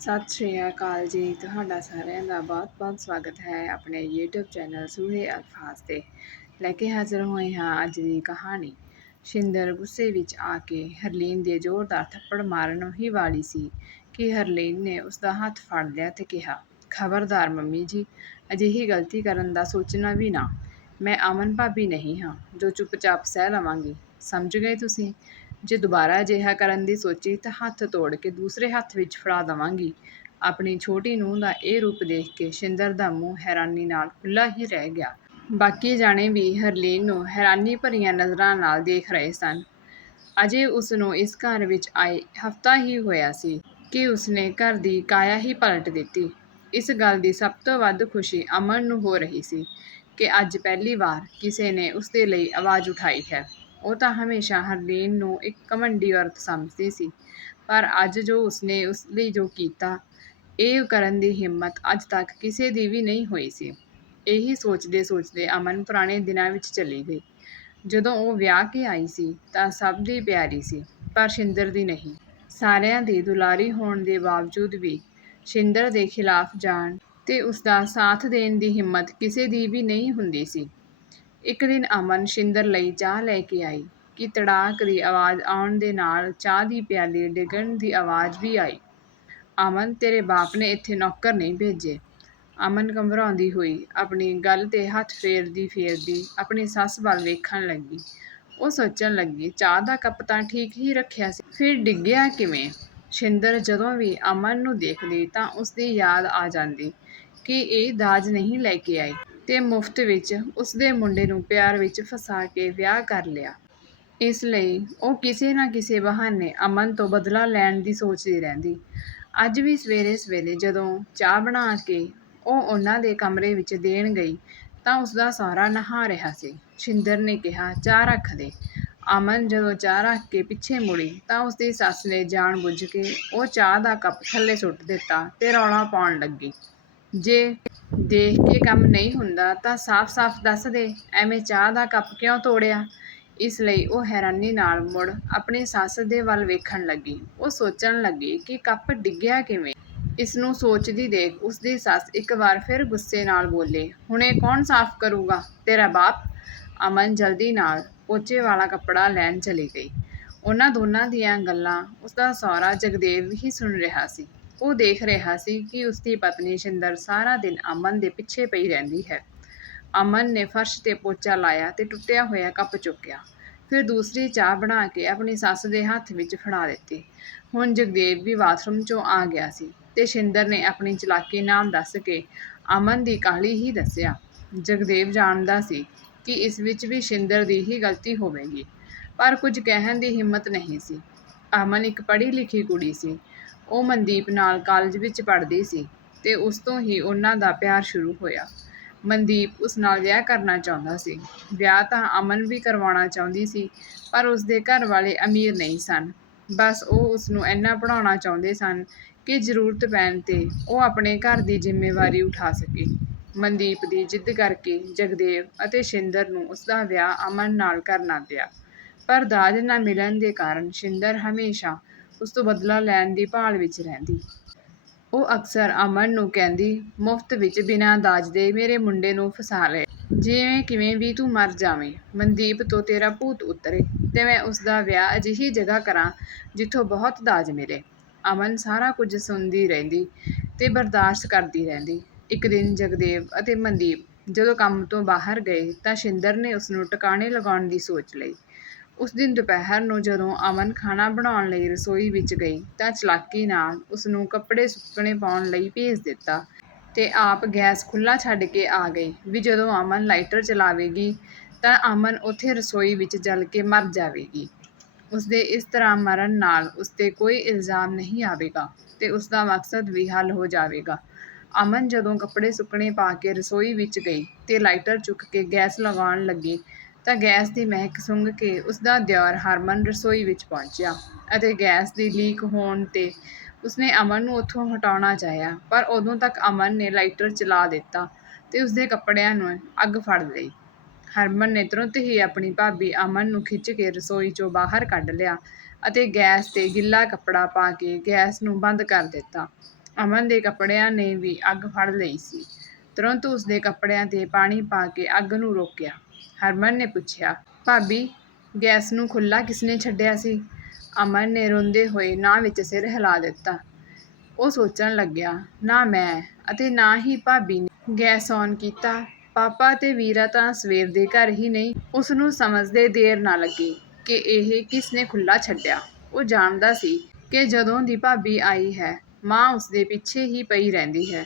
ਸਤਿ ਸ਼੍ਰੀ ਅਕਾਲ ਜੀ, ਤੁਹਾਡਾ ਸਾਰਿਆਂ ਦਾ ਬਹੁਤ-ਬਹੁਤ ਸਵਾਗਤ ਹੈ ਆਪਣੇ YouTube ਚੈਨਲ ਸੂਹੇ ਅਲਫਾਜ਼ ਤੇ। ਲੈ ਕੇ ਹਾਜ਼ਰ ਹੋਏ ਹਾਂ ਅੱਜ ਦੀ ਕਹਾਣੀ। ਸ਼ਿੰਦਰ ਗੁੱਸੇ ਵਿੱਚ ਆ ਕੇ ਹਰਲੀਨ ਦੇ ਜ਼ੋਰਦਾਰ ਥੱਪੜ ਮਾਰਨ ਹੀ ਵਾਲੀ ਸੀ ਕਿ ਹਰਲੀਨ ਨੇ ਉਸ ਦਾ ਹੱਥ ਫੜ ਲਿਆ ਤੇ ਕਿਹਾ, ਖਬਰਦਾਰ ਮੰਮੀ ਜੀ, ਅਜਿਹੀ ਗਲਤੀ ਕਰਨ ਦਾ ਸੋਚਣਾ ਵੀ ਨਾ। ਮੈਂ ਅਮਨ ਭਾਬੀ ਨਹੀਂ ਹਾਂ, ਜੋ ਚੁੱਪਚਾਪ ਸਹਿ ਲਵਾਂਗੀ। ਸਮਝ ਗਏ ਤੁਸੀਂ? ਜੇ ਦੁਬਾਰਾ ਅਜਿਹਾ ਕਰਨ ਦੀ ਸੋਚੀ ਤਾਂ ਹੱਥ ਤੋੜ ਕੇ ਦੂਸਰੇ ਹੱਥ ਵਿੱਚ ਫੜਾ ਦਵਾਂਗੀ। ਆਪਣੀ ਛੋਟੀ ਨੂੰਹ ਦਾ ਇਹ ਰੂਪ ਦੇਖ ਕੇ ਸ਼ਿੰਦਰ ਦਾ ਮੂੰਹ ਹੈਰਾਨੀ ਨਾਲ ਖੁੱਲਾ ਹੀ ਰਹਿ ਗਿਆ। ਬਾਕੀ ਜਾਣੇ ਵੀ ਹਰਲੀਨ ਨੂੰ ਹੈਰਾਨੀ ਭਰੀਆਂ ਨਜ਼ਰਾਂ ਨਾਲ ਦੇਖ ਰਹੇ ਸਨ। ਅਜੇ ਉਸ ਨੂੰ ਇਸ ਘਰ ਵਿੱਚ ਆਏ ਹਫਤਾ ਹੀ ਹੋਇਆ ਸੀ ਕਿ ਉਸਨੇ ਘਰ ਦੀ ਕਾਇਆ ਹੀ ਪਲਟ ਦਿੱਤੀ। ਇਸ ਗੱਲ ਦੀ ਸਭ ਤੋਂ ਵੱਧ ਖੁਸ਼ੀ ਅਮਨ ਨੂੰ ਹੋ ਰਹੀ ਸੀ ਕਿ ਅੱਜ ਪਹਿਲੀ ਵਾਰ ਕਿਸੇ ਨੇ ਉਸ ਦੇ ਲਈ ਆਵਾਜ਼ ਉਠਾਈ ਹੈ। ਉਹ ਤਾਂ ਹਮੇਸ਼ਾ ਹਰਲੀਨ ਨੂੰ ਇੱਕ ਘਮੰਡੀ ਔਰਤ ਸਮਝਦੀ ਸੀ। ਪਰ ਅੱਜ ਜੋ ਉਸਨੇ ਉਸ ਲਈ ਜੋ ਕੀਤਾ, ਇਹ ਕਰਨ ਦੀ ਹਿੰਮਤ ਅੱਜ ਤੱਕ ਕਿਸੇ ਦੀ ਵੀ ਨਹੀਂ ਹੋਈ ਸੀ। ਇਹੀ ਸੋਚਦੇ ਸੋਚਦੇ ਅਮਨ ਪੁਰਾਣੇ ਦਿਨਾਂ ਵਿੱਚ ਚਲੀ ਗਈ। ਜਦੋਂ ਉਹ ਵਿਆਹ ਕੇ ਆਈ ਸੀ ਤਾਂ ਸਭ ਦੀ ਪਿਆਰੀ ਸੀ, ਪਰ ਸ਼ਿੰਦਰ ਦੀ ਨਹੀਂ। ਸਾਰਿਆਂ ਦੀ ਦੁਲਾਰੀ ਹੋਣ ਦੇ ਬਾਵਜੂਦ ਵੀ ਸ਼ਿੰਦਰ ਦੇ ਖਿਲਾਫ ਜਾਣ ਤੇ ਉਸ ਦਾ ਸਾਥ ਦੇਣ ਦੀ ਹਿੰਮਤ ਕਿਸੇ ਦੀ ਵੀ ਨਹੀਂ ਹੁੰਦੀ ਸੀ। ਇੱਕ ਦਿਨ ਅਮਨ ਸ਼ਿੰਦਰ ਲਈ ਚਾਹ ਲੈ ਕੇ ਆਈ, ਕਿ ਤੜਾਕ ਦੀ ਆਵਾਜ਼ ਆਉਣ ਦੇ ਨਾਲ ਚਾਹ ਦੀ ਪਿਆਲੀ ਡਿੱਗਣ ਦੀ ਆਵਾਜ਼ ਵੀ ਆਈ। ਅਮਨ, ਤੇਰੇ ਬਾਪ ਨੇ ਇੱਥੇ ਨੌਕਰ ਨਹੀਂ ਭੇਜੇ। ਅਮਨ ਘਬਰਾਉਂਦੀ ਹੋਈ ਆਪਣੀ ਗੱਲ ਤੇ ਹੱਥ ਫੇਰਦੀ ਫੇਰਦੀ ਆਪਣੀ ਸੱਸ ਵੱਲ ਵੇਖਣ ਲੱਗੀ। ਉਹ ਸੋਚਣ ਲੱਗੀ, ਚਾਹ ਦਾ ਕੱਪ ਤਾਂ ਠੀਕ ਹੀ ਰੱਖਿਆ ਸੀ, ਫਿਰ ਡਿੱਗਿਆ ਕਿਵੇਂ? ਸ਼ਿੰਦਰ ਜਦੋਂ ਵੀ ਅਮਨ ਨੂੰ ਦੇਖਦੀ ਤਾਂ ਉਸ ਦੀ ਯਾਦ ਆ ਜਾਂਦੀ ਕਿ ਇਹ ਦਾਜ ਨਹੀਂ ਲੈ ਕੇ ਆਈ। ਤੇ ਮੁਫਤ ਵਿੱਚ ਉਸ ਦੇ ਮੁੰਡੇ ਨੂੰ ਪਿਆਰ ਵਿੱਚ ਫਸਾ ਕੇ ਵਿਆਹ ਕਰ ਲਿਆ। ਇਸ ਲਈ ਉਹ ਕਿਸੇ ਨਾ ਕਿਸੇ ਬਹਾਨੇ ਅਮਨ ਤੋਂ ਬਦਲਾ ਲੈਣ ਦੀ ਸੋਚਦੀ ਰਹਿੰਦੀ। ਅੱਜ ਵੀ ਸਵੇਰੇ ਸਵੇਰੇ ਜਦੋਂ ਚਾਹ ਬਣਾ ਕੇ ਉਹ ਉਹਨਾਂ ਦੇ ਕਮਰੇ ਵਿੱਚ ਦੇਣ ਗਈ ਤਾਂ ਉਸ ਦਾ ਸਹੁਰਾ ਨਹਾ ਰਿਹਾ ਸੀ। ਸ਼ਿੰਦਰ ਨੇ ਕਿਹਾ, ਚਾਹ ਰੱਖ ਦੇ। ਅਮਨ ਜਦੋਂ ਚਾਹ ਰੱਖ ਕੇ ਪਿੱਛੇ ਮੁੜੀ ਤਾਂ ਉਸ ਦੀ ਸੱਸ ਨੇ ਜਾਣ ਬੁੱਝ ਕੇ ਉਹ ਚਾਹ ਦਾ ਕੱਪ ਥੱਲੇ ਸੁੱਟ ਦਿੱਤਾ ਤੇ ਰੌਲਾ ਪਾਉਣ ਲੱਗੀ। ਜੇ ਦੇਖ ਕੇ ਕੰਮ ਨਹੀਂ ਹੁੰਦਾ ਤਾਂ ਸਾਫ਼-ਸਾਫ਼ ਦੱਸ ਦੇ, ਐਵੇਂ ਚਾਹ ਦਾ ਕੱਪ ਕਿਉਂ ਤੋੜਿਆ? ਇਸ ਲਈ ਉਹ ਹੈਰਾਨੀ ਨਾਲ ਮੁੜ ਆਪਣੀ ਸੱਸ ਦੇ ਵੱਲ ਵੇਖਣ ਲੱਗੀ। ਉਹ ਸੋਚਣ ਲੱਗੀ ਕਿ ਕੱਪ ਡਿੱਗਿਆ ਕਿਵੇਂ? ਇਸ ਨੂੰ ਸੋਚਦੀ ਦੇਖ ਉਸਦੀ ਸੱਸ ਇੱਕ ਵਾਰ ਫਿਰ ਗੁੱਸੇ ਨਾਲ ਬੋਲੇ, ਹੁਣੇ ਕੌਣ ਸਾਫ਼ ਕਰੂਗਾ? ਤੇਰਾ ਬਾਪ? ਅਮਨ ਜਲਦੀ ਨਾਲ ਪੋਚੇ ਵਾਲਾ ਕੱਪੜਾ ਲੈਣ ਚਲੀ ਗਈ। ਉਹਨਾਂ ਦੋਨਾਂ ਦੀਆਂ ਗੱਲਾਂ ਉਸਦਾ ਸਹੁਰਾ ਜਗਦੇਵ ਹੀ ਸੁਣ ਰਿਹਾ ਸੀ। ਉਹ ਦੇਖ ਰਿਹਾ ਸੀ ਕਿ ਉਸ ਦੀ ਪਤਨੀ ਸ਼ਿੰਦਰ ਸਾਰਾ ਦਿਨ ਅਮਨ ਦੇ ਪਿੱਛੇ ਪਈ ਰਹਿੰਦੀ ਹੈ। ਅਮਨ ਨੇ ਫਰਸ਼ ਤੇ ਪੋਚਾ ਲਾਇਆ ਤੇ ਟੁੱਟਿਆ ਹੋਇਆ ਕੱਪ ਚੁੱਕਿਆ। ਫਿਰ ਦੂਸਰੀ ਚਾਹ ਬਣਾ ਕੇ ਆਪਣੀ ਸੱਸ ਦੇ ਹੱਥ ਵਿੱਚ ਫੜਾ ਦਿੱਤੀ। ਹੁਣ ਜਗਦੇਵ ਵੀ ਬਾਥਰੂਮ 'ਚੋਂ ਆ ਗਿਆ ਸੀ ਤੇ ਸ਼ਿੰਦਰ ਨੇ ਆਪਣੀ ਚਲਾਕੀ ਨਾਮ ਦੱਸ ਕੇ ਅਮਨ ਦੀ ਕਾਹਲੀ ਹੀ ਦੱਸਿਆ। ਜਗਦੇਵ ਜਾਣਦਾ ਸੀ ਕਿ ਇਸ ਵਿੱਚ ਵੀ ਸ਼ਿੰਦਰ ਦੀ ਹੀ ਗਲਤੀ ਹੋਵੇਗੀ, ਪਰ ਕੁਝ ਕਹਿਣ ਦੀ ਹਿੰਮਤ ਨਹੀਂ ਸੀ। ਅਮਨ ਇੱਕ ਪੜ੍ਹੀ ਲਿਖੀ ਕੁੜੀ ਸੀ। ਉਹ ਮਨਦੀਪ ਨਾਲ ਕਾਲਜ ਵਿੱਚ ਪੜ੍ਹਦੀ ਸੀ ਤੇ ਉਸ ਤੋਂ ਹੀ ਉਹਨਾਂ ਦਾ ਪਿਆਰ ਸ਼ੁਰੂ ਹੋਇਆ। ਮਨਦੀਪ ਉਸ ਨਾਲ ਵਿਆਹ ਕਰਨਾ ਚਾਹੁੰਦਾ ਸੀ। ਵਿਆਹ ਤਾਂ ਅਮਨ ਵੀ ਕਰਵਾਉਣਾ ਚਾਹੁੰਦੀ ਸੀ, ਪਰ ਉਸ ਦੇ ਘਰ ਵਾਲੇ ਅਮੀਰ ਨਹੀਂ ਸਨ। ਬਸ ਉਹ ਉਸ ਨੂੰ ਇੰਨਾ ਪੜ੍ਹਾਉਣਾ ਚਾਹੁੰਦੇ ਸਨ ਕਿ ਜ਼ਰੂਰਤ ਪੈਣ ਤੇ ਉਹ ਆਪਣੇ ਘਰ ਦੀ ਜ਼ਿੰਮੇਵਾਰੀ ਉਠਾ ਸਕੇ। ਮਨਦੀਪ ਦੀ ਜਿੱਦ ਕਰਕੇ ਜਗਦੇਵ ਅਤੇ ਸ਼ਿੰਦਰ ਨੂੰ ਉਸ ਦਾ ਵਿਆਹ ਅਮਨ ਨਾਲ ਕਰਨਾ ਪਿਆ। ਪਰ ਦਾਜ ਨਾ ਮਿਲਣ ਦੇ ਕਾਰਨ ਸ਼ਿੰਦਰ ਹਮੇਸ਼ਾ ਉਸ ਤੋਂ ਬਦਲਾ ਲੈਣ ਦੀ ਭਾਲ ਵਿੱਚ ਰਹਿੰਦੀ। ਉਹ ਅਕਸਰ ਅਮਨ ਨੂੰ ਕਹਿੰਦੀ, ਮੁਫਤ ਵਿੱਚ ਬਿਨਾਂ ਦਾਜ ਦੇ ਮੇਰੇ ਮੁੰਡੇ ਨੂੰ ਫਸਾ ਲਏ ਜਿਵੇਂ ਕਿਵੇਂ ਵੀ ਤੂੰ ਮਰ ਜਾਵੇਂ, ਮਨਦੀਪ ਤੋਂ ਤੇਰਾ ਭੂਤ ਉਤਰੇ ਤੇ ਮੈਂ ਉਸ ਦਾ ਵਿਆਹ ਅਜਿਹੀ ਜਗ੍ਹਾ ਕਰਾਂ ਜਿੱਥੋਂ ਬਹੁਤ ਦਾਜ ਮਿਲੇ। ਅਮਨ ਸਾਰਾ ਕੁਝ ਸੁਣਦੀ ਰਹਿੰਦੀ ਤੇ ਬਰਦਾਸ਼ਤ ਕਰਦੀ ਰਹਿੰਦੀ। ਇੱਕ ਦਿਨ ਜਗਦੇਵ ਅਤੇ ਮਨਦੀਪ ਜਦੋਂ ਕੰਮ ਤੋਂ ਬਾਹਰ ਗਏ ਤਾਂ ਸ਼ਿੰਦਰ ਨੇ ਉਸ ਨੂੰ ਟਿਕਾਣੇ ਲਗਾਉਣ ਦੀ ਸੋਚ ਲਈ। ਉਸ ਦਿਨ ਦੁਪਹਿਰ ਨੂੰ ਜਦੋਂ ਅਮਨ ਖਾਣਾ ਬਣਾਉਣ ਲਈ ਰਸੋਈ ਵਿੱਚ ਗਈ ਤਾਂ ਚਲਾਕੀ ਨਾਲ ਉਸ ਨੂੰ ਕੱਪੜੇ ਸੁੱਕਣੇ ਪਾਉਣ ਲਈ ਭੇਜ ਦਿੱਤਾ ਤੇ ਆਪ ਗੈਸ ਖੁੱਲ੍ਹਾ ਛੱਡ ਕੇ ਆ ਗਈ। ਵੀ ਜਦੋਂ ਅਮਨ ਲਾਈਟਰ ਚਲਾਵੇਗੀ ਤਾਂ ਅਮਨ ਉੱਥੇ ਰਸੋਈ ਵਿੱਚ ਜਲ ਕੇ ਮਰ ਜਾਵੇਗੀ। ਉਸਦੇ ਇਸ ਤਰ੍ਹਾਂ ਮਰਨ ਨਾਲ ਉਸ 'ਤੇ ਕੋਈ ਇਲਜ਼ਾਮ ਨਹੀਂ ਆਵੇਗਾ ਤੇ ਉਸਦਾ ਮਕਸਦ ਵੀ ਹੱਲ ਹੋ ਜਾਵੇਗਾ। ਅਮਨ ਜਦੋਂ ਕੱਪੜੇ ਸੁੱਕਣੇ ਪਾ ਕੇ ਰਸੋਈ ਵਿੱਚ ਗਈ ਤੇ ਲਾਈਟਰ ਚੁੱਕ ਕੇ ਗੈਸ ਲਗਾਉਣ ਲੱਗੀ ਤਾਂ ਗੈਸ ਦੀ ਮਹਿਕ ਸੁੰਘ ਕੇ ਉਸ ਦਾ ਦਿਓਰ ਹਰਮਨ ਰਸੋਈ ਵਿੱਚ ਪਹੁੰਚਿਆ ਅਤੇ ਗੈਸ ਦੀ ਲੀਕ ਹੋਣ ਤੇ ਉਸਨੇ ਅਮਨ ਨੂੰ ਉੱਥੋਂ ਹਟਾਉਣਾ ਚਾਹਿਆ, ਪਰ ਉਦੋਂ ਤੱਕ ਅਮਨ ਨੇ ਲਾਈਟਰ ਚਲਾ ਦਿੱਤਾ ਤੇ ਉਸਦੇ ਕੱਪੜਿਆਂ ਨੂੰ ਅੱਗ ਫੜ ਲਈ। ਹਰਮਨ ਨੇ ਤੁਰੰਤ ਹੀ ਆਪਣੀ ਭਾਬੀ ਅਮਨ ਨੂੰ ਖਿੱਚ ਕੇ ਰਸੋਈ 'ਚੋਂ ਬਾਹਰ ਕੱਢ ਲਿਆ ਅਤੇ ਗੈਸ 'ਤੇ ਗਿੱਲਾ ਕੱਪੜਾ ਪਾ ਕੇ ਗੈਸ ਨੂੰ ਬੰਦ ਕਰ ਦਿੱਤਾ। ਅਮਨ ਦੇ ਕੱਪੜਿਆਂ ਨੇ ਵੀ ਅੱਗ ਫੜ ਲਈ ਸੀ। ਤੁਰੰਤ ਉਸਦੇ ਕੱਪੜਿਆਂ 'ਤੇ ਪਾਣੀ ਪਾ ਕੇ ਅੱਗ ਨੂੰ ਰੋਕਿਆ। ਹਰਮਨ ਨੇ ਪੁੱਛਿਆ, ਭਾਬੀ, ਗੈਸ ਨੂੰ ਖੁੱਲ੍ਹਾ ਕਿਸਨੇ ਛੱਡਿਆ ਸੀ? ਅਮਨ ਨੇ ਰੋਂਦੇ ਹੋਏ ਨਾ ਵਿੱਚ ਸਿਰ ਹਿਲਾ ਦਿੱਤਾ। ਉਹ ਸੋਚਣ ਲੱਗਿਆ, ਨਾ ਮੈਂ ਅਤੇ ਨਾ ਹੀ ਭਾਬੀ ਨੇ ਗੈਸ ਔਨ ਕੀਤਾ। ਪਾਪਾ ਤੇ ਵੀਰਾ ਤਾਂ ਸਵੇਰ ਦੇ ਘਰ ਹੀ ਨਹੀਂ। ਉਸ ਨੂੰ ਸਮਝਦੇ ਦੇਰ ਨਾ ਲੱਗੀ ਕਿ ਇਹ ਕਿਸ ਨੇ ਖੁੱਲ੍ਹਾ ਛੱਡਿਆ। ਉਹ ਜਾਣਦਾ ਸੀ ਕਿ ਜਦੋਂ ਦੀ ਭਾਬੀ ਆਈ ਹੈ, ਮਾਂ ਉਸਦੇ ਪਿੱਛੇ ਹੀ ਪਈ ਰਹਿੰਦੀ ਹੈ।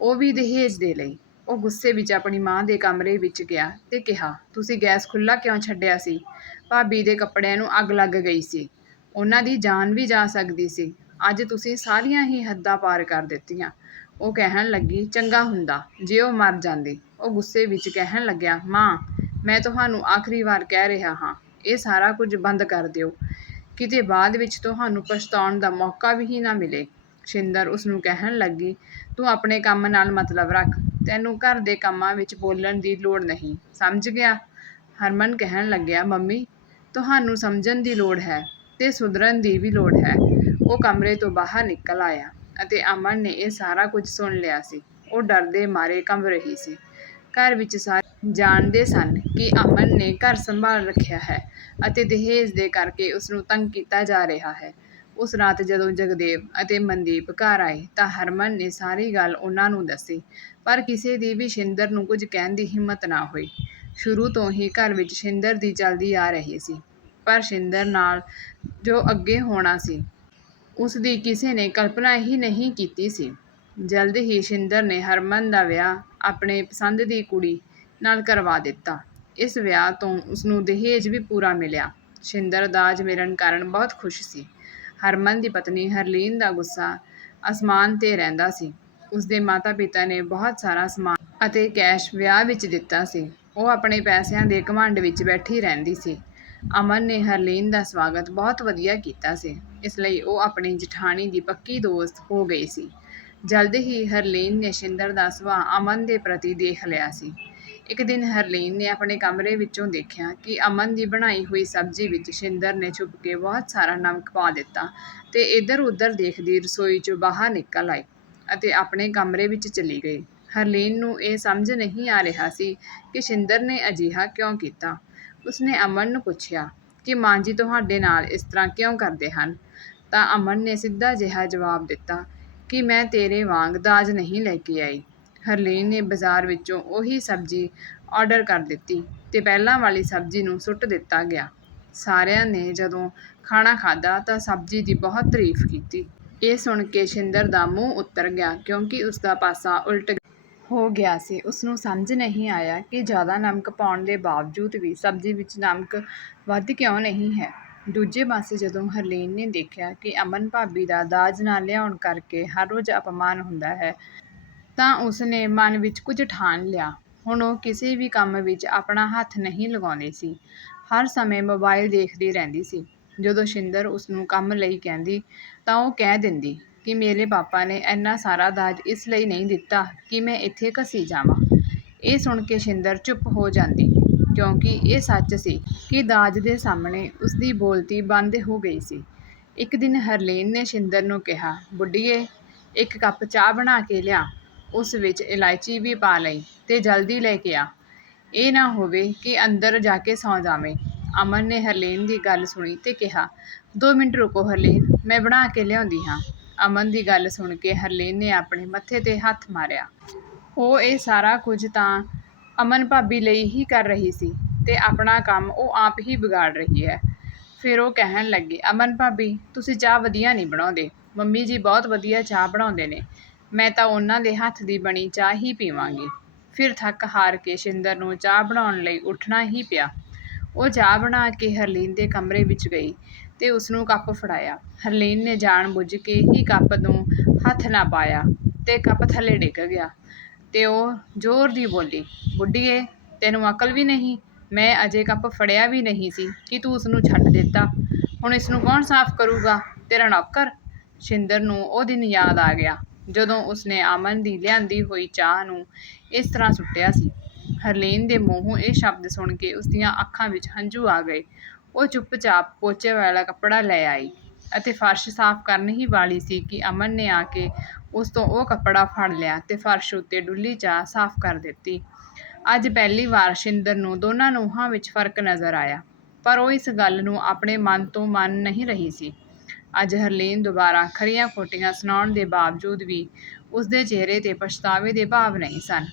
ਉਹ ਵੀ ਦਹੇਜ ਦੇ ਲਈ। ਉਹ ਗੁੱਸੇ ਵਿੱਚ ਆਪਣੀ ਮਾਂ ਦੇ ਕਮਰੇ ਵਿੱਚ ਗਿਆ ਤੇ ਕਿਹਾ, ਤੁਸੀਂ ਗੈਸ ਖੁੱਲ੍ਹਾ ਕਿਉਂ ਛੱਡਿਆ ਸੀ? ਭਾਬੀ ਦੇ ਕੱਪੜਿਆਂ ਨੂੰ ਅੱਗ ਲੱਗ ਗਈ ਸੀ। ਉਹਨਾਂ ਦੀ ਜਾਨ ਵੀ ਜਾ ਸਕਦੀ ਸੀ। ਅੱਜ ਤੁਸੀਂ ਸਾਰੀਆਂ ਹੀ ਹੱਦਾਂ ਪਾਰ ਕਰ ਦਿੱਤੀਆਂ। ਉਹ ਕਹਿਣ ਲੱਗੀ, ਚੰਗਾ ਹੁੰਦਾ, ਜੇ ਉਹ ਮਰ ਜਾਂਦੀ। ਉਹ ਗੁੱਸੇ ਵਿੱਚ ਕਹਿਣ ਲੱਗਿਆ, ਮਾਂ, ਮੈਂ ਤੁਹਾਨੂੰ ਆਖਰੀ ਵਾਰ ਕਹਿ ਰਿਹਾ ਹਾਂ, ਇਹ ਸਾਰਾ ਕੁਝ ਬੰਦ ਕਰ ਦਿਓ। ਕਿਤੇ ਬਾਅਦ ਵਿੱਚ ਤੁਹਾਨੂੰ ਪਛਤਾਉਣ ਦਾ ਮੌਕਾ ਵੀ ਹੀ ਨਾ ਮਿਲੇ। ਸ਼ਿੰਦਰ ਉਸ ਨੂੰ ਕਹਿਣ ਲੱਗੀ, ਤੂੰ ਆਪਣੇ ਕੰਮ ਨਾਲ ਮਤਲਬ ਰੱਖ। ਤੈਨੂੰ ਘਰ ਦੇ ਕੰਮਾਂ ਵਿੱਚ ਬੋਲਣ ਦੀ ਲੋੜ ਨਹੀਂ। ਸਮਝ ਗਿਆ? ਹਰਮਨ ਕਹਿਣ ਲੱਗਿਆ, ਮੰਮੀ, ਤੁਹਾਨੂੰ ਸਮਝਣ ਦੀ ਲੋੜ ਹੈ ਤੇ ਸੁਧਰਨ ਦੀ ਵੀ ਲੋੜ ਹੈ। ਉਹ ਕਮਰੇ ਤੋਂ ਬਾਹਰ ਨਿਕਲ ਆਇਆ ਅਤੇ ਅਮਨ ਨੇ ਇਹ ਸਾਰਾ ਕੁਝ ਸੁਣ ਲਿਆ ਸੀ। ਉਹ ਡਰਦੇ ਮਾਰੇ ਕੰਬ ਰਹੀ ਸੀ। ਘਰ ਵਿੱਚ ਸਾਰੇ ਜਾਣਦੇ ਸਨ ਕਿ ਅਮਨ ਨੇ ਘਰ ਸੰਭਾਲ ਰੱਖਿਆ ਹੈ ਅਤੇ ਦਹੇਜ ਦੇ ਕਰਕੇ ਉਸ ਨੂੰ ਤੰਗ ਕੀਤਾ ਜਾ ਰਿਹਾ ਹੈ। ਉਸ ਰਾਤ ਜਦੋਂ ਜਗਦੇਵ ਅਤੇ ਮਨਦੀਪ ਘਰ ਆਏ ਤਾਂ ਹਰਮਨ ਨੇ ਸਾਰੀ ਗੱਲ ਉਹਨਾਂ ਨੂੰ ਦੱਸੀ, ਪਰ ਕਿਸੇ ਦੀ ਵੀ ਸ਼ਿੰਦਰ ਨੂੰ ਕੁਝ ਕਹਿਣ ਦੀ ਹਿੰਮਤ ਨਾ ਹੋਈ। ਸ਼ੁਰੂ ਤੋਂ ਹੀ ਘਰ ਵਿੱਚ ਸ਼ਿੰਦਰ ਦੀ ਚਲਦੀ ਆ ਰਹੀ ਸੀ, ਪਰ ਸ਼ਿੰਦਰ ਨਾਲ ਜੋ ਅੱਗੇ ਹੋਣਾ ਸੀ, ਉਸ ਦੀ ਕਿਸੇ ਨੇ ਕਲਪਨਾ ਹੀ ਨਹੀਂ ਕੀਤੀ ਸੀ। ਜਲਦ ਹੀ ਸ਼ਿੰਦਰ ਨੇ ਹਰਮਨ ਦਾ ਵਿਆਹ ਆਪਣੇ ਪਸੰਦ ਦੀ ਕੁੜੀ ਨਾਲ ਕਰਵਾ ਦਿੱਤਾ। ਇਸ ਵਿਆਹ ਤੋਂ ਉਸ ਨੂੰ ਦਹੇਜ ਵੀ ਪੂਰਾ ਮਿਲਿਆ। ਸ਼ਿੰਦਰ ਦਾਜ ਮਿਲਣ ਕਾਰਨ ਬਹੁਤ ਖੁਸ਼ ਸੀ। ਹਰਮਨ ਦੀ ਪਤਨੀ ਹਰਲੀਨ ਦਾ ਗੁੱਸਾ ਅਸਮਾਨ ਤੇ ਰਹਿੰਦਾ ਸੀ। ਉਸ ਦੇ ਮਾਤਾ-ਪਿਤਾ ਨੇ ਬਹੁਤ ਸਾਰਾ ਸਮਾਨ ਅਤੇ ਕੈਸ਼ ਵਿਆਹ ਵਿੱਚ ਦਿੱਤਾ ਸੀ। ਉਹ ਆਪਣੇ ਪੈਸਿਆਂ ਦੇ ਘਮੰਡ ਵਿੱਚ ਬੈਠੀ ਰਹਿੰਦੀ ਸੀ। ਅਮਨ ਨੇ ਹਰਲੀਨ ਦਾ ਸਵਾਗਤ ਬਹੁਤ ਵਧੀਆ ਕੀਤਾ ਸੀ। ਇਸ ਲਈ ਉਹ ਆਪਣੀ ਜਠਾਣੀ ਦੀ ਪੱਕੀ ਦੋਸਤ ਹੋ ਗਈ ਸੀ। ਜਲਦ ਹੀ ਹਰਲੀਨ ਨੇ ਸ਼ਿੰਦਰ ਦਾ ਸੁਭਾਅ ਅਮਨ ਦੇ ਪ੍ਰਤੀ ਦੇਖ ਲਿਆ ਸੀ। ਇੱਕ ਦਿਨ ਹਰਲੀਨ ਨੇ ਆਪਣੇ ਕਮਰੇ ਵਿੱਚੋਂ ਦੇਖਿਆ ਕਿ ਅਮਨ ਦੀ ਬਣਾਈ ਹੋਈ ਸਬਜ਼ੀ ਵਿੱਚ ਸ਼ਿੰਦਰ ਨੇ ਛੁਪ ਕੇ ਬਹੁਤ ਸਾਰਾ ਨਮਕ ਪਾ ਦਿੱਤਾ ਤੇ ਇੱਧਰ-ਉੱਧਰ ਦੇਖਦੀ ਰਸੋਈ 'ਚੋਂ ਬਾਹਰ ਨਿਕਲ ਆਈ ਅਤੇ ਆਪਣੇ ਕਮਰੇ ਵਿੱਚ ਚਲੀ ਗਈ। ਹਰਲੀਨ ਨੂੰ ਇਹ ਸਮਝ ਨਹੀਂ ਆ ਰਿਹਾ ਸੀ ਕਿ ਸ਼ਿੰਦਰ ਨੇ ਅਜਿਹਾ ਕਿਉਂ ਕੀਤਾ। ਉਸਨੇ ਅਮਨ ਨੂੰ ਪੁੱਛਿਆ ਕਿ ਮਾਂ ਜੀ ਤੁਹਾਡੇ ਨਾਲ ਇਸ ਤਰ੍ਹਾਂ ਕਿਉਂ ਕਰਦੇ ਹਨ? ਤਾਂ ਅਮਨ ਨੇ ਸਿੱਧਾ ਜਿਹਾ ਜਵਾਬ ਦਿੱਤਾ ਕਿ ਮੈਂ ਤੇਰੇ ਵਾਂਗ ਦਾਜ ਨਹੀਂ ਲੈ ਕੇ ਆਈ। ਹਰਲੀਨ ਨੇ ਬਾਜ਼ਾਰ ਵਿੱਚੋਂ ਉਹੀ ਸਬਜ਼ੀ ਆਰਡਰ ਕਰ ਦਿੱਤੀ ਤੇ ਪਹਿਲਾਂ ਵਾਲੀ ਸਬਜ਼ੀ ਨੂੰ ਸੁੱਟ ਦਿੱਤਾ ਗਿਆ। ਸਾਰਿਆਂ ਨੇ ਜਦੋਂ ਖਾਣਾ ਖਾਧਾ ਤਾਂ ਸਬਜ਼ੀ ਦੀ ਬਹੁਤ ਤਾਰੀਫ ਕੀਤੀ। ਇਹ ਸੁਣ ਕੇ ਸ਼ਿੰਦਰ ਦਾ ਮੂੰਹ ਉਤਰ ਗਿਆ ਕਿਉਂਕਿ ਉਸਦਾ ਪਾਸਾ ਉਲਟ ਹੋ ਗਿਆ ਸੀ। ਉਸਨੂੰ ਸਮਝ ਨਹੀਂ ਆਇਆ ਕਿ ਜ਼ਿਆਦਾ ਨਮਕ ਪਾਉਣ ਦੇ ਬਾਵਜੂਦ ਵੀ ਸਬਜ਼ੀ ਵਿੱਚ ਨਮਕ ਵੱਧ ਕਿਉਂ ਨਹੀਂ ਹੈ। ਦੂਜੇ ਪਾਸੇ ਜਦੋਂ ਹਰਲੀਨ ਨੇ ਦੇਖਿਆ ਕਿ ਅਮਨ ਭਾਬੀ ਦਾ ਦਾਜ ਨਾ ਲਿਆਉਣ ਕਰਕੇ ਹਰ ਰੋਜ਼ ਅਪਮਾਨ ਹੁੰਦਾ ਹੈ ਤਾਂ ਉਸ ਨੇ ਮਨ ਵਿੱਚ ਕੁਝ ਠਾਣ ਲਿਆ। ਹੁਣ ਉਹ ਕਿਸੇ ਵੀ ਕੰਮ ਵਿੱਚ ਆਪਣਾ ਹੱਥ ਨਹੀਂ ਲਗਾਉਂਦੀ ਸੀ। ਹਰ ਸਮੇਂ ਮੋਬਾਈਲ ਦੇਖਦੀ ਰਹਿੰਦੀ ਸੀ। ਜਦੋਂ ਸ਼ਿੰਦਰ ਉਸਨੂੰ ਕੰਮ ਲਈ ਕਹਿੰਦੀ, ਤਾਂ ਉਹ ਕਹਿ ਦਿੰਦੀ ਕਿ ਮੇਰੇ ਪਾਪਾ ਨੇ ਇੰਨਾ ਸਾਰਾ ਦਾਜ ਇਸ ਲਈ ਨਹੀਂ ਦਿੱਤਾ ਕਿ ਮੈਂ ਇੱਥੇ ਘਸੀ ਜਾਵਾਂ। ਇਹ ਸੁਣ ਕੇ ਸ਼ਿੰਦਰ ਚੁੱਪ ਹੋ ਜਾਂਦੀ, ਕਿਉਂਕਿ ਇਹ ਸੱਚ ਸੀ ਕਿ ਦਾਜ ਦੇ ਸਾਹਮਣੇ ਉਸਦੀ ਬੋਲਤੀ ਬੰਦ ਹੋ ਗਈ ਸੀ। ਇੱਕ ਦਿਨ ਹਰਲੀਨ ਨੇ ਸ਼ਿੰਦਰ ਨੂੰ ਕਿਹਾ, ਬੁੱਢੀਏ, ਇੱਕ ਕੱਪ ਚਾਹ ਬਣਾ ਕੇ ਲਿਆ। ਉਸ ਵਿੱਚ ਇਲਾਇਚੀ ਵੀ ਪਾ ਲਈ ਤੇ ਜਲਦੀ ਲੈ ਕੇ ਆ। ਇਹ ਨਾ ਹੋਵੇ ਕਿ ਅੰਦਰ ਜਾ ਕੇ ਸੌਂ ਜਾਵੇਂ। ਅਮਨ ਨੇ ਹਰਲੀਨ ਦੀ ਗੱਲ ਸੁਣੀ ਤੇ ਕਿਹਾ, ਦੋ ਮਿੰਟ ਰੁਕੋ ਹਰਲੀਨ, ਮੈਂ ਬਣਾ ਕੇ ਲਿਆਉਂਦੀ ਹਾਂ। ਅਮਨ ਦੀ ਗੱਲ ਸੁਣ ਕੇ ਹਰਲੀਨ ਨੇ ਆਪਣੇ ਮੱਥੇ ਤੇ ਹੱਥ ਮਾਰਿਆ। ਉਹ ਇਹ ਸਾਰਾ ਕੁਝ ਤਾਂ ਅਮਨ ਭਾਬੀ ਲਈ ਹੀ ਕਰ ਰਹੀ ਸੀ ਤੇ ਆਪਣਾ ਕੰਮ ਉਹ ਆਪ ਹੀ ਵਿਗਾੜ ਰਹੀ ਹੈ। ਫਿਰ ਉਹ ਕਹਿਣ ਲੱਗੀ, ਅਮਨ ਭਾਬੀ, ਤੁਸੀਂ ਚਾਹ ਵਧੀਆ ਨਹੀਂ ਬਣਾਉਂਦੇ। ਮੰਮੀ ਜੀ ਬਹੁਤ ਵਧੀਆ ਚਾਹ ਬਣਾਉਂਦੇ ਨੇ। ਮੈਂ ਤਾਂ ਉਹਨਾਂ ਦੇ ਹੱਥ ਦੀ ਬਣੀ ਚਾਹ ਹੀ ਪੀਵਾਂਗੀ। ਫਿਰ ਥੱਕ ਹਾਰ ਕੇ ਸ਼ਿੰਦਰ ਨੂੰ ਚਾਹ ਬਣਾਉਣ ਲਈ ਉੱਠਣਾ ਹੀ ਪਿਆ। ਉਹ ਚਾਹ ਬਣਾ ਕੇ ਹਰਲੀਨ ਦੇ ਕਮਰੇ ਵਿੱਚ ਗਈ ਤੇ ਉਸਨੂੰ ਕੱਪ ਫੜਾਇਆ। ਹਰਲੀਨ ਨੇ ਜਾਣ ਬੁੱਝ ਕੇ ਹੀ ਕੱਪ ਨੂੰ ਹੱਥ ਨਾ ਪਾਇਆ ਤੇ ਕੱਪ ਥੱਲੇ ਡਿੱਗ ਗਿਆ ਤੇ ਉਹ ਜ਼ੋਰ ਦੀ ਬੋਲੀ, ਬੁੱਢੀਏ, ਤੈਨੂੰ ਅਕਲ ਵੀ ਨਹੀਂ? ਮੈਂ ਅਜੇ ਕੱਪ ਫੜਿਆ ਵੀ ਨਹੀਂ ਸੀ ਕਿ ਤੂੰ ਉਸਨੂੰ ਛੱਡ ਦਿੱਤਾ। ਹੁਣ ਇਸਨੂੰ ਕੌਣ ਸਾਫ਼ ਕਰੂਗਾ? ਤੇਰਾ ਨੌਕਰ? ਸ਼ਿੰਦਰ ਨੂੰ ਉਹ ਦਿਨ ਯਾਦ ਆ ਗਿਆ। ਜਦੋਂ ਉਸਨੇ ਅਮਨ ਦੀ ਲਿਆਂਦੀ ਹੋਈ ਚਾਹ ਨੂੰ ਇਸ ਤਰ੍ਹਾਂ ਸੁੱਟਿਆ ਸੀ ਹਰਲੀਨ ਦੇ ਮੂੰਹੋਂ ਇਹ ਸ਼ਬਦ ਸੁਣ ਕੇ ਉਸਦੀਆਂ ਅੱਖਾਂ ਵਿੱਚ ਹੰਝੂ ਆ ਗਏ ਉਹ ਚੁੱਪਚਾਪ ਪੋਚੇ ਵਾਲਾ ਕੱਪੜਾ ਲੈ ਆਈ ਅਤੇ ਫਰਸ਼ ਸਾਫ਼ ਕਰਨ ਹੀ ਵਾਲੀ ਸੀ ਕਿ ਅਮਨ ਨੇ ਆ ਕੇ ਉਸ ਤੋਂ ਉਹ ਕੱਪੜਾ ਫੜ ਲਿਆ ਤੇ ਫਰਸ਼ ਉੱਤੇ ਡੁੱਲੀ ਚਾਹ ਸਾਫ਼ ਕਰ ਦਿੱਤੀ। ਅੱਜ ਪਹਿਲੀ ਵਾਰ ਸ਼ਿੰਦਰ ਨੂੰ ਦੋਨਾਂ ਨੂੰਹਾਂ ਵਿੱਚ ਫ਼ਰਕ ਨਜ਼ਰ ਆਇਆ, ਪਰ ਉਹ ਇਸ ਗੱਲ ਨੂੰ ਆਪਣੇ ਮਨ ਤੋਂ ਮੰਨ ਨਹੀਂ ਰਹੀ ਸੀ। ਅੱਜ ਹਰਲੀਨ ਦੁਬਾਰਾ ਖਰੀਆਂ-ਖੋਟੀਆਂ ਸੁਣਾਉਣ ਦੇ ਬਾਵਜੂਦ ਵੀ ਉਸਦੇ ਚਿਹਰੇ 'ਤੇ ਪਛਤਾਵੇ ਦੇ ਭਾਵ ਨਹੀਂ ਸਨ।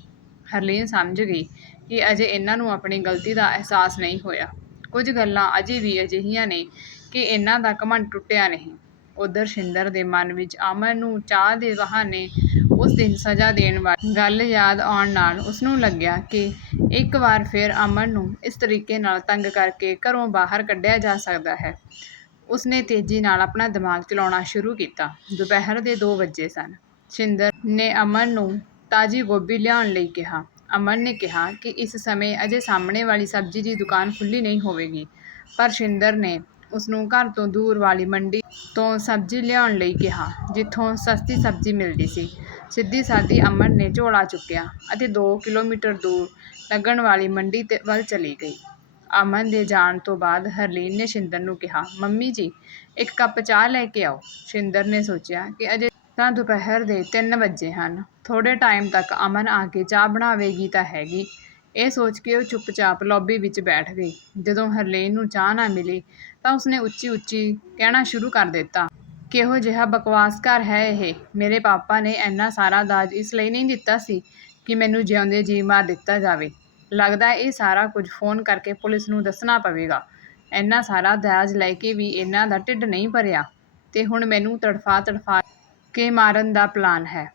ਹਰਲੀਨ ਸਮਝ ਗਈ ਕਿ ਅਜੇ ਇਹਨਾਂ ਨੂੰ ਆਪਣੀ ਗ਼ਲਤੀ ਦਾ ਅਹਿਸਾਸ ਨਹੀਂ ਹੋਇਆ। ਕੁਝ ਗੱਲਾਂ ਅਜੇ ਵੀ ਅਜਿਹੀਆਂ ਨੇ ਕਿ ਇਹਨਾਂ ਦਾ ਘਮੰਡ ਟੁੱਟਿਆ ਨਹੀਂ। ਉੱਧਰ ਸ਼ਿੰਦਰ ਦੇ ਮਨ ਵਿੱਚ ਅਮਨ ਨੂੰ ਚਾਹ ਦੇ ਬਹਾਨੇ ਉਸ ਦਿਨ ਸਜ਼ਾ ਦੇਣ ਵਾਲੀ ਗੱਲ ਯਾਦ ਆਉਣ ਨਾਲ ਉਸਨੂੰ ਲੱਗਿਆ ਕਿ ਇੱਕ ਵਾਰ ਫਿਰ ਅਮਨ ਨੂੰ ਇਸ ਤਰੀਕੇ ਨਾਲ ਤੰਗ ਕਰਕੇ ਘਰੋਂ ਬਾਹਰ ਕੱਢਿਆ ਜਾ ਸਕਦਾ ਹੈ। ਉਸਨੇ ਤੇਜ਼ੀ ਨਾਲ ਆਪਣਾ ਦਿਮਾਗ ਚਲਾਉਣਾ ਸ਼ੁਰੂ ਕੀਤਾ। ਦੁਪਹਿਰ ਦੇ ਦੋ ਵੱਜੇ ਸਨ। ਸ਼ਿੰਦਰ ਨੇ ਅਮਨ ਨੂੰ ਤਾਜ਼ੀ ਗੋਭੀ ਲਿਆਉਣ ਲਈ ਕਿਹਾ। ਅਮਨ ਨੇ ਕਿਹਾ ਕਿ ਇਸ ਸਮੇਂ ਅਜੇ ਸਾਹਮਣੇ ਵਾਲੀ ਸਬਜ਼ੀ ਦੀ ਦੁਕਾਨ ਖੁੱਲ੍ਹੀ ਨਹੀਂ ਹੋਵੇਗੀ, ਪਰ ਛਿੰਦਰ ਨੇ ਉਸਨੂੰ ਘਰ ਤੋਂ ਦੂਰ ਵਾਲੀ ਮੰਡੀ ਤੋਂ ਸਬਜ਼ੀ ਲਿਆਉਣ ਲਈ ਕਿਹਾ, ਜਿੱਥੋਂ ਸਸਤੀ ਸਬਜ਼ੀ ਮਿਲਦੀ ਸੀ। ਸਿੱਧੀ-ਸਾਦੀ ਅਮਨ ਨੇ ਝੋਲਾ ਚੁੱਕਿਆ ਅਤੇ ਦੋ ਕਿਲੋਮੀਟਰ ਦੂਰ ਲੱਗਣ ਵਾਲੀ ਮੰਡੀ ਵੱਲ ਚਲੀ ਗਈ। ਅਮਨ ਦੇ ਜਾਣ ਤੋਂ ਬਾਅਦ ਹਰਲੀਨ ਨੇ ਸ਼ਿੰਦਰ ਨੂੰ ਕਿਹਾ, "ਮੰਮੀ ਜੀ, ਇੱਕ ਕੱਪ ਚਾਹ ਲੈ ਕੇ ਆਓ।" ਸ਼ਿੰਦਰ ਨੇ ਸੋਚਿਆ ਕਿ ਅਜੇ ਤਾਂ ਦੁਪਹਿਰ ਦੇ ਤਿੰਨ ਵੱਜੇ ਹਨ। ਥੋੜ੍ਹੇ ਟਾਈਮ ਤੱਕ ਅਮਨ ਆ ਕੇ ਚਾਹ ਬਣਾਵੇਗੀ ਤਾਂ ਹੈਗੀ। ਇਹ ਸੋਚ ਕੇ ਉਹ ਚੁੱਪ-ਚਾਪ ਲੌਬੀ ਵਿੱਚ ਬੈਠ ਗਈ। ਜਦੋਂ ਹਰਲੀਨ ਨੂੰ ਚਾਹ ਨਾ ਮਿਲੀ ਤਾਂ ਉਸਨੇ ਉੱਚੀ-ਉੱਚੀ ਕਹਿਣਾ ਸ਼ੁਰੂ ਕਰ ਦਿੱਤਾ। "ਕਿਹੋ ਜਿਹਾ ਬਕਵਾਸ ਘਰ ਹੈ ਇਹ! ਮੇਰੇ ਪਾਪਾ ਨੇ ਇੰਨਾ ਸਾਰਾ ਦਾਜ ਇਸ ਲਈ ਨਹੀਂ ਦਿੱਤਾ ਸੀ ਕਿ ਮੈਨੂੰ ਜਿਉਂਦੇ ਜੀਅ ਮਾਰ ਦਿੱਤਾ ਜਾਵੇ। ਲੱਗਦਾ ਇਹ ਸਾਰਾ ਕੁਝ ਫ਼ੋਨ ਕਰਕੇ ਪੁਲਿਸ ਨੂੰ ਦੱਸਣਾ ਪਵੇਗਾ। ਇੰਨਾ ਸਾਰਾ ਦਾਜ ਲੈ ਕੇ ਵੀ ਇਹਨਾਂ ਦਾ ਢਿੱਡ ਨਹੀਂ ਭਰਿਆ ਤੇ ਹੁਣ ਮੈਨੂੰ ਤੜਫਾ-ਤੜਫਾ ਕੇ ਮਾਰਨ ਦਾ ਪਲਾਨ ਹੈ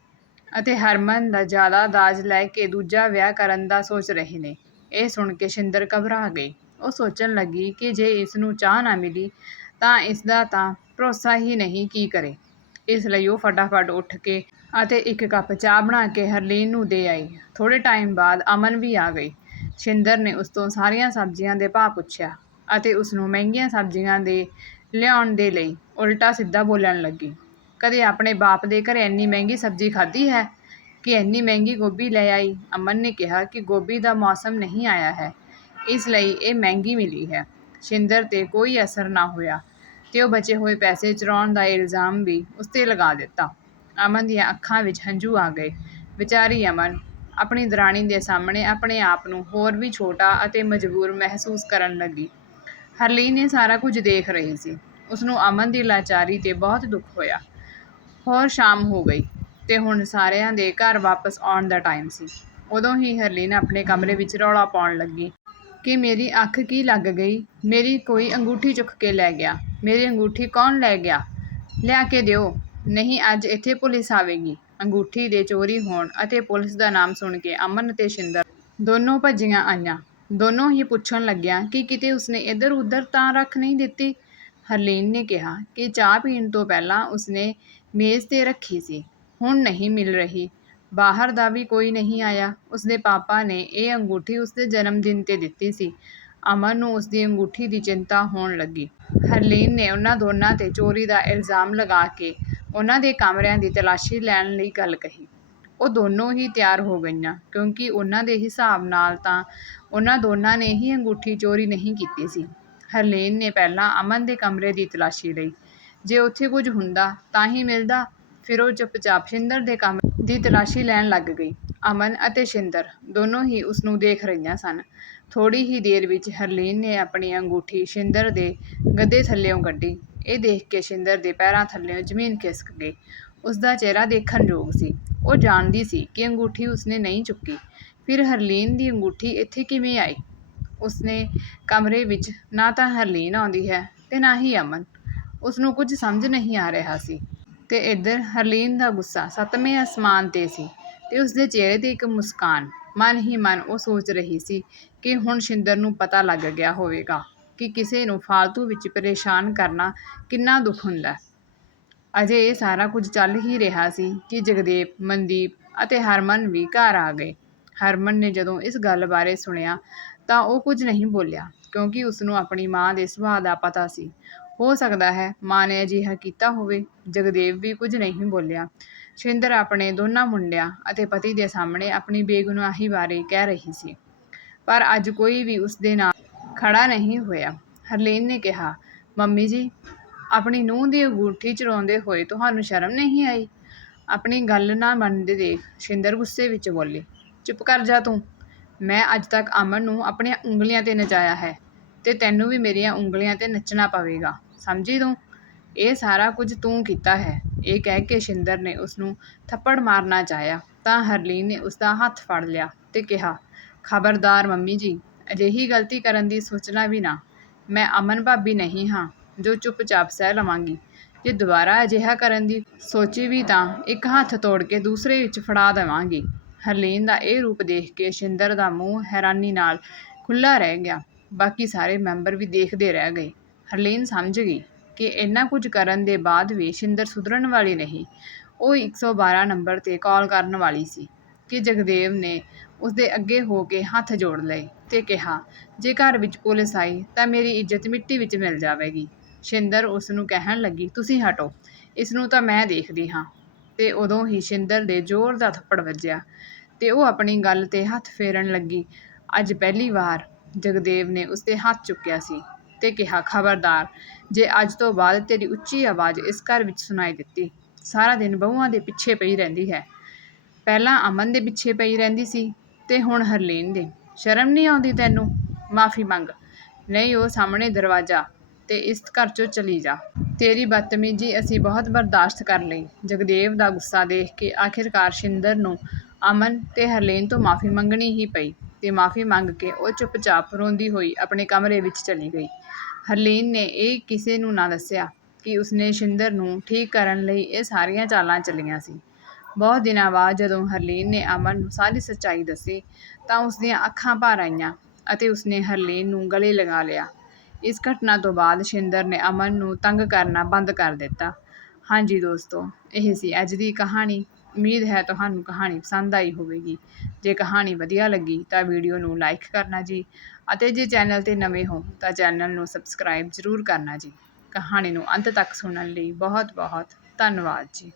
ਅਤੇ ਹਰਮਨ ਦਾ ਜ਼ਿਆਦਾ ਦਾਜ ਲੈ ਕੇ ਦੂਜਾ ਵਿਆਹ ਕਰਨ ਦਾ ਸੋਚ ਰਹੇ ਨੇ।" ਇਹ ਸੁਣ ਕੇ ਸ਼ਿੰਦਰ ਘਬਰਾ ਗਈ। ਉਹ ਸੋਚਣ ਲੱਗੀ ਕਿ ਜੇ ਇਸ ਨੂੰ ਚਾਹ ਨਾ ਮਿਲੀ ਤਾਂ ਇਸਦਾ ਤਾਂ ਭਰੋਸਾ ਹੀ ਨਹੀਂ ਕੀ ਕਰੇ। ਇਸ ਲਈ ਉਹ ਫਟਾਫਟ ਉੱਠ ਕੇ ਅਤੇ ਇੱਕ ਕੱਪ ਚਾਹ ਬਣਾ ਕੇ ਹਰਲੀਨ ਨੂੰ ਦੇ ਆਈ। ਥੋੜ੍ਹੇ ਟਾਈਮ ਬਾਅਦ ਅਮਨ ਵੀ ਆ ਗਈ। ਸ਼ਿੰਦਰ ਨੇ ਉਸ ਤੋਂ ਸਾਰੀਆਂ ਸਬਜ਼ੀਆਂ ਦੇ ਭਾਅ ਪੁੱਛਿਆ ਅਤੇ ਉਸਨੂੰ ਮਹਿੰਗੀਆਂ ਸਬਜ਼ੀਆਂ ਦੇ ਲਿਆਉਣ ਦੇ ਲਈ ਉਲਟਾ-ਸਿੱਧਾ ਬੋਲਣ ਲੱਗੀ। "ਕਦੇ ਆਪਣੇ ਬਾਪ ਦੇ ਘਰੇ ਇੰਨੀ ਮਹਿੰਗੀ ਸਬਜ਼ੀ ਖਾਧੀ ਹੈ ਕਿ ਇੰਨੀ ਮਹਿੰਗੀ ਗੋਭੀ ਲੈ ਆਈ?" ਅਮਨ ਨੇ ਕਿਹਾ ਕਿ ਗੋਭੀ ਦਾ ਮੌਸਮ ਨਹੀਂ ਆਇਆ ਹੈ, ਇਸ ਲਈ ਇਹ ਮਹਿੰਗੀ ਮਿਲੀ ਹੈ। ਸ਼ਿੰਦਰ 'ਤੇ ਕੋਈ ਅਸਰ ਨਾ ਹੋਇਆ ਤੇ ਉਹ ਬਚੇ ਹੋਏ ਪੈਸੇ ਚੁਰਾਉਣ ਦਾ ਇਲਜ਼ਾਮ ਵੀ ਉਸ 'ਤੇ ਲਗਾ ਦਿੱਤਾ। ਅਮਨ ਦੀਆਂ ਅੱਖਾਂ ਵਿੱਚ ਹੰਝੂ ਆ ਗਏ। ਵਿਚਾਰੀ ਅਮਨ ਆਪਣੀ ਦਰਾਣੀ ਦੇ ਸਾਹਮਣੇ ਆਪਣੇ ਆਪ ਨੂੰ ਹੋਰ ਵੀ ਛੋਟਾ ਅਤੇ ਮਜਬੂਰ ਮਹਿਸੂਸ ਕਰਨ ਲੱਗੀ। ਹਰਲੀਨ ਇਹ ਸਾਰਾ ਕੁਝ ਦੇਖ ਰਹੀ ਸੀ। ਉਸਨੂੰ ਅਮਨ ਦੀ ਲਾਚਾਰੀ 'ਤੇ ਬਹੁਤ ਦੁੱਖ ਹੋਇਆ। ਹੋਰ ਸ਼ਾਮ ਹੋ ਗਈ ਤੇ ਹੁਣ ਸਾਰਿਆਂ ਦੇ ਘਰ ਵਾਪਸ ਆਉਣ ਦਾ ਟਾਈਮ ਸੀ। ਉਦੋਂ ਹੀ ਹਰਲੀਨ ਆਪਣੇ ਕਮਰੇ ਵਿੱਚ ਰੌਲਾ ਪਾਉਣ ਲੱਗੀ ਕਿ ਮੇਰੀ ਅੱਖ ਕੀ ਲੱਗ ਗਈ? ਮੇਰੀ ਕੋਈ ਅੰਗੂਠੀ ਚੁੱਕ ਕੇ ਲੈ ਗਿਆ। ਮੇਰੀ ਅੰਗੂਠੀ ਕੌਣ ਲੈ ਗਿਆ? ਲਿਆ ਕੇ ਦਿਓ, ਨਹੀਂ ਅੱਜ ਇੱਥੇ ਪੁਲਿਸ ਆਵੇਗੀ। ਅੰਗੂਠੀ ਦੇ ਚੋਰੀ ਹੋਣ ਅਤੇ ਪੁਲਿਸ ਦਾ ਨਾਮ ਸੁਣ ਕੇ ਅਮਨ ਅਤੇ ਸ਼ਿੰਦਰ ਦੋਨੋਂ ਭੱਜੀਆਂ ਆਈਆਂ। ਦੋਨੋਂ ਹੀ ਪੁੱਛਣ ਲੱਗੀਆਂ ਕਿ ਕਿਤੇ ਉਸਨੇ ਇੱਧਰ-ਉੱਧਰ ਤਾਂ ਰੱਖ ਨਹੀਂ ਦਿੱਤੀ। ਹਰਲੀਨ ਨੇ ਕਿਹਾ ਕਿ ਚਾਹ ਪੀਣ ਤੋਂ ਪਹਿਲਾਂ ਉਸਨੇ ਮੇਜ਼ 'ਤੇ ਰੱਖੀ ਸੀ, ਹੁਣ ਨਹੀਂ ਮਿਲ ਰਹੀ। ਬਾਹਰ ਦਾ ਵੀ ਕੋਈ ਨਹੀਂ ਆਇਆ। ਉਸਦੇ ਪਾਪਾ ਨੇ ਇਹ ਅੰਗੂਠੀ ਉਸਦੇ ਜਨਮ ਦਿਨ 'ਤੇ ਦਿੱਤੀ ਸੀ। ਅਮਨ ਨੂੰ ਉਸਦੀ ਅੰਗੂਠੀ ਦੀ ਚਿੰਤਾ ਹੋਣ ਲੱਗੀ। ਹਰਲੀਨ ਨੇ ਉਹਨਾਂ ਦੋਨਾਂ 'ਤੇ ਚੋਰੀ ਦਾ ਇਲਜ਼ਾਮ ਲਗਾ ਕੇ ਉਹਨਾਂ ਦੇ ਕਮਰਿਆਂ ਦੀ ਤਲਾਸ਼ੀ ਲੈਣ ਲਈ ਗੱਲ ਕਹੀ। ਉਹ ਦੋਨੋਂ ਹੀ ਤਿਆਰ ਹੋ ਗਈਆਂ, ਕਿਉਂਕਿ ਉਹਨਾਂ ਦੇ ਹਿਸਾਬ ਨਾਲ ਤਾਂ ਉਹਨਾਂ ਦੋਨਾਂ ਨੇ ਹੀ ਅੰਗੂਠੀ ਚੋਰੀ ਨਹੀਂ ਕੀਤੀ ਸੀ। ਹਰਲੀਨ ਨੇ ਪਹਿਲਾਂ ਅਮਨ ਦੇ ਕਮਰੇ ਦੀ ਤਲਾਸ਼ੀ ਲਈ। ਜੇ ਉੱਥੇ ਕੁਝ ਹੁੰਦਾ ਤਾਂ ਹੀ ਮਿਲਦਾ। ਫਿਰ ਉਹ ਚੁੱਪ-ਚਾਪ ਸ਼ਿੰਦਰ ਦੇ ਕਮਰੇ ਦੀ ਤਲਾਸ਼ੀ ਲੈਣ ਲੱਗ ਗਈ। ਅਮਨ ਅਤੇ ਸ਼ਿੰਦਰ ਦੋਨੋਂ ਹੀ ਉਸਨੂੰ ਦੇਖ ਰਹੀਆਂ ਸਨ। ਥੋੜ੍ਹੀ ਹੀ ਦੇਰ ਵਿੱਚ ਹਰਲੀਨ ਨੇ ਆਪਣੀ ਅੰਗੂਠੀ ਸ਼ਿੰਦਰ ਦੇ ਗੱਦੇ ਥੱਲਿਓਂ ਕੱਢੀ। ਇਹ ਦੇਖ ਕੇ ਸ਼ਿੰਦਰ ਦੇ ਪੈਰਾਂ ਥੱਲਿਓਂ ਜ਼ਮੀਨ ਖਿਸਕ ਗਈ। ਉਸਦਾ ਚਿਹਰਾ ਦੇਖਣ ਯੋਗ ਸੀ। ਉਹ ਜਾਣਦੀ ਸੀ ਕਿ ਅੰਗੂਠੀ ਉਸਨੇ ਨਹੀਂ ਚੁੱਕੀ। ਫਿਰ ਹਰਲੀਨ ਦੀ ਅੰਗੂਠੀ ਇੱਥੇ ਕਿਵੇਂ ਆਈ? ਉਸਨੇ ਕਮਰੇ ਵਿੱਚ ਨਾ ਤਾਂ ਹਰਲੀਨ ਆਉਂਦੀ ਹੈ ਤੇ ਨਾ ਹੀ ਅਮਨ। ਉਸਨੂੰ ਕੁਝ ਸਮਝ ਨਹੀਂ ਆ ਰਿਹਾ ਸੀ। ਤੇ ਇੱਧਰ ਹਰਲੀਨ ਦਾ ਗੁੱਸਾ ਸੱਤਵੇਂ ਅਸਮਾਨ 'ਤੇ ਸੀ ਤੇ ਉਸਦੇ ਚਿਹਰੇ 'ਤੇ ਇੱਕ ਮੁਸਕਾਨ। ਮਨ ਹੀ ਮਨ ਉਹ ਸੋਚ ਰਹੀ ਸੀ ਕਿ ਹੁਣ ਸ਼ਿੰਦਰ ਨੂੰ ਪਤਾ ਲੱਗ ਗਿਆ ਹੋਵੇਗਾ ਕਿ ਕਿਸੇ ਨੂੰ ਫਾਲਤੂ ਵਿੱਚ ਪਰੇਸ਼ਾਨ ਕਰਨਾ ਕਿੰਨਾ ਦੁੱਖ ਹੁੰਦਾ। ਅਜੇ ਇਹ ਸਾਰਾ ਕੁਝ ਚੱਲ ਹੀ ਰਿਹਾ ਸੀ ਕਿ ਜਗਦੇਵ, ਮਨਦੀਪ ਅਤੇ ਹਰਮਨ ਵੀ ਘਰ ਆ ਗਏ। ਹਰਮਨ ਨੇ ਜਦੋਂ ਇਸ ਗੱਲ ਬਾਰੇ ਸੁਣਿਆ ਤਾਂ ਉਹ ਕੁਝ ਨਹੀਂ ਬੋਲਿਆ ਕਿਉਂਕਿ ਉਸਨੂੰ ਆਪਣੀ ਮਾਂ ਦੇ ਸੁਭਾਅ ਦਾ ਪਤਾ ਸੀ। ਹੋ ਸਕਦਾ ਹੈ ਮਾਂ ਨੇ ਅਜਿਹਾ ਕੀਤਾ ਹੋਵੇ। ਜਗਦੇਵ ਵੀ ਕੁਝ ਨਹੀਂ ਬੋਲਿਆ। ਸ਼ਿੰਦਰ ਆਪਣੇ ਦੋਨਾਂ ਮੁੰਡਿਆਂ ਅਤੇ ਪਤੀ ਦੇ ਸਾਹਮਣੇ ਆਪਣੀ ਬੇਗੁਨਾਹੀ ਬਾਰੇ ਕਹਿ ਰਹੀ ਸੀ, ਪਰ ਅੱਜ ਕੋਈ ਵੀ ਉਸਦੇ ਨਾਲ ਖੜਾ ਨਹੀਂ ਹੋਇਆ। ਹਰਲੀਨ ਨੇ ਕਿਹਾ, "ਮੰਮੀ ਜੀ, ਆਪਣੀ ਨੂੰਹ ਦੀ ਅੰਗੂਠੀ ਚੁਰਾਉਂਦੇ ਹੋਏ ਤੁਹਾਨੂੰ ਸ਼ਰਮ ਨਹੀਂ ਆਈ? ਆਪਣੀ ਗੱਲ ਨਾ ਮੰਨਦੇ ਦੇਖ ਸ਼ਿੰਦਰ ਗੁੱਸੇ ਵਿੱਚ ਬੋਲੀ। ਚੁੱਪ ਕਰ ਜਾ ਤੂੰ। ਮੈਂ ਅੱਜ ਤੱਕ ਅਮਨ ਨੂੰ ਆਪਣੀਆਂ ਉਂਗਲੀਆਂ ਤੇ ਨਚਾਇਆ ਹੈ ਤੇ ਤੈਨੂੰ ਵੀ ਮੇਰੀਆਂ ਉਂਗਲੀਆਂ ਤੇ ਨੱਚਣਾ ਪਵੇਗਾ। ਸਮਝੀ ਤੂੰ? ਇਹ ਸਾਰਾ ਕੁਝ ਤੂੰ ਕੀਤਾ ਹੈ। ਇਹ ਕਹਿ ਕੇ ਸ਼ਿੰਦਰ ਨੇ ਉਸ ਨੂੰ ਥੱਪੜ ਮਾਰਨਾ ਚਾਹਿਆ ਤਾਂ ਹਰਲੀਨ ਨੇ ਉਸ ਦਾ ਹੱਥ ਫੜ ਲਿਆ ਤੇ ਕਿਹਾ ਖਬਰਦਾਰ ਮੰਮੀ ਜੀ ਅਜਿਹੀ ਗਲਤੀ ਕਰਨ ਦੀ ਸੋਚਣਾ ਵੀ ਨਾ। ਮੈਂ ਅਮਨ ਭਾਬੀ ਨਹੀਂ ਹਾਂ, ਜੋ ਚੁੱਪਚਾਪ ਸਹਿ ਲਵਾਂਗੀ। ਜੇ ਦੁਬਾਰਾ ਅਜਿਹਾ ਕਰਨ ਦੀ ਸੋਚੀ ਵੀ ਤਾਂ ਇੱਕ ਹੱਥ ਤੋੜ ਕੇ ਦੂਸਰੇ ਵਿੱਚ ਫੜਾ ਦੇਵਾਂਗੀ। ਹਰਲੀਨ ਦਾ ਇਹ ਰੂਪ ਦੇਖ ਕੇ ਸ਼ਿੰਦਰ ਦਾ ਮੂੰਹ ਹੈਰਾਨੀ ਨਾਲ ਖੁੱਲ੍ਹਾ ਰਹਿ ਗਿਆ। ਬਾਕੀ ਸਾਰੇ ਮੈਂਬਰ ਵੀ ਦੇਖਦੇ ਰਹਿ ਗਏ। ਹਰਲੀਨ ਸਮਝ ਗਈ ਕਿ ਇੰਨਾ ਕੁਝ ਕਰਨ ਦੇ ਬਾਅਦ ਵੀ ਸ਼ਿੰਦਰ ਸੁਧਰਨ ਵਾਲੀ ਨਹੀਂ। ਉਹ 112 ਨੰਬਰ ਤੇ ਕਾਲ ਕਰਨ ਵਾਲੀ ਸੀ ਕਿ ਜਗਦੇਵ ਨੇ ਉਸਦੇ ਅੱਗੇ ਹੋ ਕੇ ਹੱਥ ਜੋੜ ਲਏ। ਤੇ ਕਿਹਾ, ਜੇ ਘਰ ਵਿੱਚ ਪੁਲਿਸ ਆਈ ਤਾਂ ਮੇਰੀ ਇੱਜ਼ਤ ਮਿੱਟੀ ਵਿੱਚ ਮਿਲ ਜਾਵੇਗੀ। ਸ਼ਿੰਦਰ ਉਸ ਨੂੰ ਕਹਿਣ ਲੱਗੀ, ਤੁਸੀਂ ਹਟੋ, ਇਸ ਨੂੰ ਤਾਂ ਮੈਂ ਦੇਖਦੀ ਹਾਂ। ਤੇ ਉਦੋਂ ਹੀ ਸ਼ਿੰਦਰ ਦੇ ਜ਼ੋਰ ਦਾ ਥੱਪੜ ਵੱਜਿਆ ਤੇ ਉਹ ਆਪਣੀ ਗੱਲ ਤੇ ਹੱਥ ਫੇਰਨ ਲੱਗੀ। ਅੱਜ ਪਹਿਲੀ ਵਾਰ ਜਗਦੇਵ ਨੇ ਉਸਦੇ ਹੱਥ ਚੁੱਕਿਆ ਸੀ ਤੇ ਕਿਹਾ, ਖਬਰਦਾਰ, ਜੇ ਅੱਜ ਤੋਂ ਬਾਅਦ ਤੇਰੀ ਉੱਚੀ ਆਵਾਜ਼ ਇਸ ਘਰ ਵਿੱਚ ਸੁਣਾਈ ਦਿੱਤੀ, ਸਾਰਾ ਦਿਨ ਬਹੂਆਂ ਦੇ ਪਿੱਛੇ ਪਈ ਰਹਿੰਦੀ ਹੈ। ਪਹਿਲਾਂ ਅਮਨ ਦੇ ਪਿੱਛੇ ਪਈ ਰਹਿੰਦੀ ਸੀ ਤੇ ਹੁਣ ਹਰਲੀਨ ਦੇ। ਸ਼ਰਮ ਨਹੀਂ ਆਉਂਦੀ ਤੈਨੂੰ? ਮਾਫੀ ਮੰਗ। ਨਹੀਂ, ਉਹ ਸਾਹਮਣੇ ਦਰਵਾਜ਼ਾ ਤੇ ਇਸ ਘਰ ਚੋਂ ਚਲੀ ਜਾ। ਤੇਰੀ ਬਦਤਮੀਜੀ ਅਸੀਂ ਬਹੁਤ ਬਰਦਾਸ਼ਤ ਕਰ ਲਈ। ਜਗਦੇਵ ਦਾ ਗੁੱਸਾ ਦੇਖ ਕੇ ਆਖਿਰਕਾਰ ਸ਼ਿੰਦਰ ਨੂੰ ਅਮਨ ਤੇ ਹਰਲੀਨ ਤੋਂ ਮਾਫੀ ਮੰਗਣੀ ਹੀ ਪਈ ਤੇ ਮਾਫੀ ਮੰਗ ਕੇ ਉਹ ਚੁੱਪਚਾਪ ਰੋਂਦੀ ਹੋਈ ਆਪਣੇ ਕਮਰੇ ਵਿੱਚ ਚਲੀ ਗਈ। ਹਰਲੀਨ ਨੇ ਇਹ ਕਿਸੇ ਨੂੰ ਨਾ ਦੱਸਿਆ ਕਿ ਉਸਨੇ ਸ਼ਿੰਦਰ ਨੂੰ ਠੀਕ ਕਰਨ ਲਈ ਇਹ ਸਾਰੀਆਂ ਚਾਲਾਂ ਚੱਲੀਆਂ ਸੀ। ਬਹੁਤ ਦਿਨਾਂ ਬਾਅਦ ਜਦੋਂ ਹਰਲੀਨ ਨੇ ਅਮਨ ਨੂੰ ਸਾਰੀ ਸੱਚਾਈ ਦੱਸੀ ਤਾਂ ਉਸ ਦੀਆਂ ਅੱਖਾਂ ਭਰ ਆਈਆਂ ਅਤੇ ਉਸਨੇ ਹਰਲੀਨ ਨੂੰ ਗਲੇ ਲਗਾ ਲਿਆ। ਇਸ ਘਟਨਾ ਤੋਂ ਬਾਅਦ ਸ਼ਿੰਦਰ ਨੇ ਅਮਨ ਨੂੰ ਤੰਗ ਕਰਨਾ ਬੰਦ ਕਰ ਦਿੱਤਾ। ਹਾਂਜੀ ਦੋਸਤੋ, ਇਹ ਸੀ ਅੱਜ ਦੀ ਕਹਾਣੀ। ਉਮੀਦ ਹੈ ਤੁਹਾਨੂੰ ਕਹਾਣੀ ਪਸੰਦ ਆਈ ਹੋਵੇਗੀ। ਜੇ ਕਹਾਣੀ ਵਧੀਆ ਲੱਗੀ ਤਾਂ ਵੀਡੀਓ ਨੂੰ ਲਾਈਕ ਕਰਨਾ ਜੀ ਅਤੇ ਜੇ ਚੈਨਲ ਤੇ ਨਵੇਂ ਹੋ ਤਾਂ ਚੈਨਲ ਨੂੰ ਸਬਸਕ੍ਰਾਈਬ ਜ਼ਰੂਰ ਕਰਨਾ ਜੀ। ਕਹਾਣੀ ਨੂੰ ਅੰਤ ਤੱਕ ਸੁਣਨ ਲਈ ਬਹੁਤ ਬਹੁਤ ਧੰਨਵਾਦ ਜੀ।